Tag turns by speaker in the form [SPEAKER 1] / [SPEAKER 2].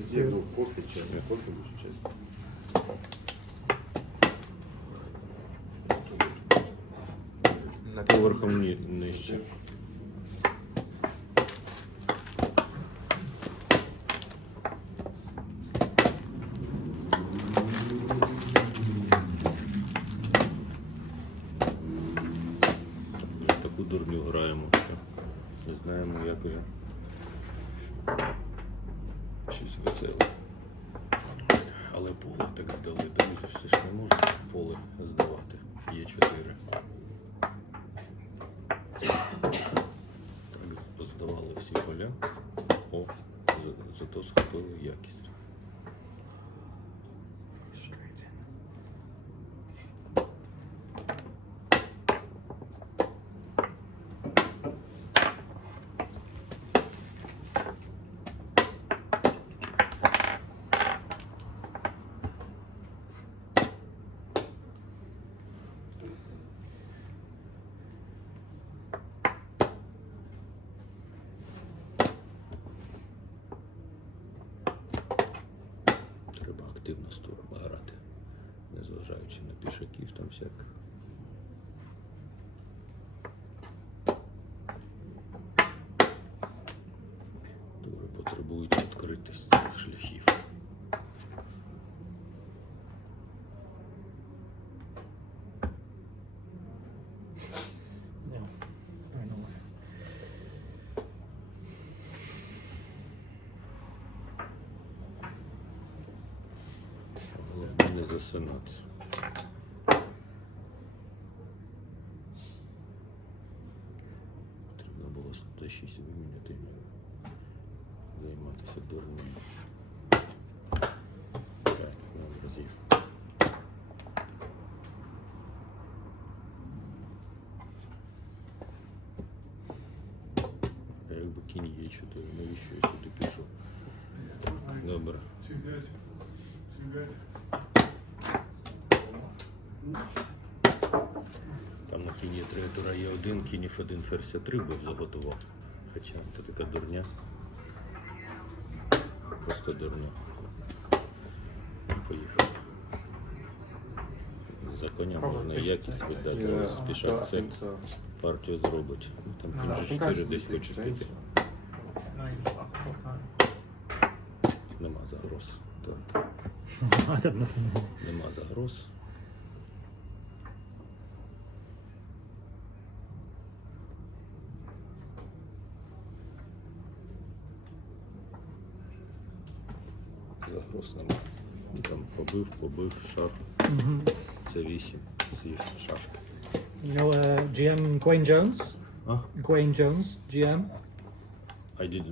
[SPEAKER 1] Зігнув кофе чи не кофе більше чесно. Поверхом ні, нижче. Таку дурню граємо, що не знаємо, як уже щось веселе. Але поле так здали, друзі, все ж не можна поле здавати. Є чотири. Так поздавали всі поля, о, зато схопили якість. Всяк. Тури потребують відкритості шляхів. Головне не засинати. 106 виміняти. Займатися дурним. П'ять разів. А якби кінь є 4, навіщо я сюди пішов? Добре.
[SPEAKER 2] Too good.
[SPEAKER 1] Кіні 3 тура є один, кінь F1 ферзь 3 би заготував. Хоча це така дурня. Просто дурня. Поїхав. За коня можна якість віддати, але спішак це партію зробить. Ну, Там
[SPEAKER 3] No,
[SPEAKER 1] кінь
[SPEAKER 2] I
[SPEAKER 1] же
[SPEAKER 2] think I
[SPEAKER 1] 4 десь хоче піти.
[SPEAKER 3] Now.
[SPEAKER 1] Нема загроз. Так. Нема загроз. Загроз нема. Ну, Там побив, побив, шах.
[SPEAKER 3] Mm-hmm.
[SPEAKER 1] Це 8. З'їв шашки.
[SPEAKER 3] You know uh, GM Quayne Jones?
[SPEAKER 1] А?
[SPEAKER 3] Quayne Jones, GM.
[SPEAKER 1] I didn't